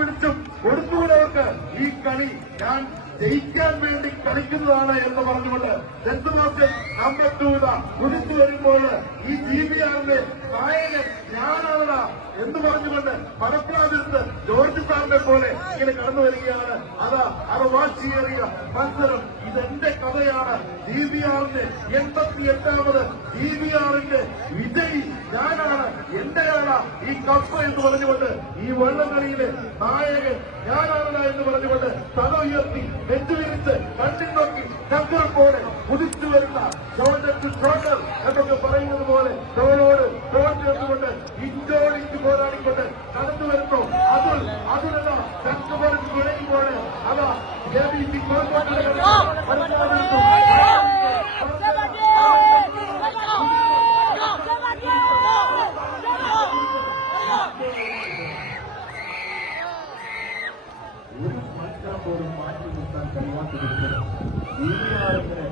വിളിച്ചും കൊടുത്തുകൂടവർക്ക് ഈ കളി ഞാൻ ജയിക്കാൻ വേണ്ടി കളിക്കുന്നതാണ് എന്ന് പറഞ്ഞുകൊണ്ട് സെന്റ് സെബാസ്റ്റ്യൻ നമ്പർ 2 കുതിച്ചു വരുമ്പോൾ ഈ GBRന്റെ നായകൻ ഞാനാണ് എന്ന് പറഞ്ഞുകൊണ്ട് പടപ്രാതിർത്ത് ജോർജ് സാറിനെ പോലെ ഇങ്ങനെ കടന്നു വരികയാണ്. അതാ അറവാശിയേറിയ മത്സരം. ഇതെന്റെ കഥയാണ്. GBRന്റെ 88ാമത് GBRന്റെ വിജയി ഞാനാണ്, എന്റെയാണ് ഈ കപ്പ് എന്ന് പറഞ്ഞുകൊണ്ട് ഈ വള്ളംകളിയിലെ നായകൻ ഞാനാണ് എന്ന് പറഞ്ഞുകൊണ്ട് തല ഉയർത്തി നെഞ്ചുവിരിച്ച് കണ്ണിൽ നോക്കി ചക്രം പോലെ കുതിച്ചു വരുന്ന ഷോൾഡർ ടു ഷോൾഡർ എന്നൊക്കെ പറയുന്നത് പോലെ തോളോട് തോൾ ചേർത്തുകൊണ്ട് ഇഞ്ചോടിഞ്ച് പോരാടിക്കൊണ്ട് കടന്നു വരുന്നു. അതിനുള്ള ചക്കപ്പറച്ച് തുഴയുമ്പോൾ അതാ ABC കോഴിക്കോട്ടിലെ ഒരു മത്സരം പോലും മാറ്റി നിർത്താൻ കഴിയാത്തതിന്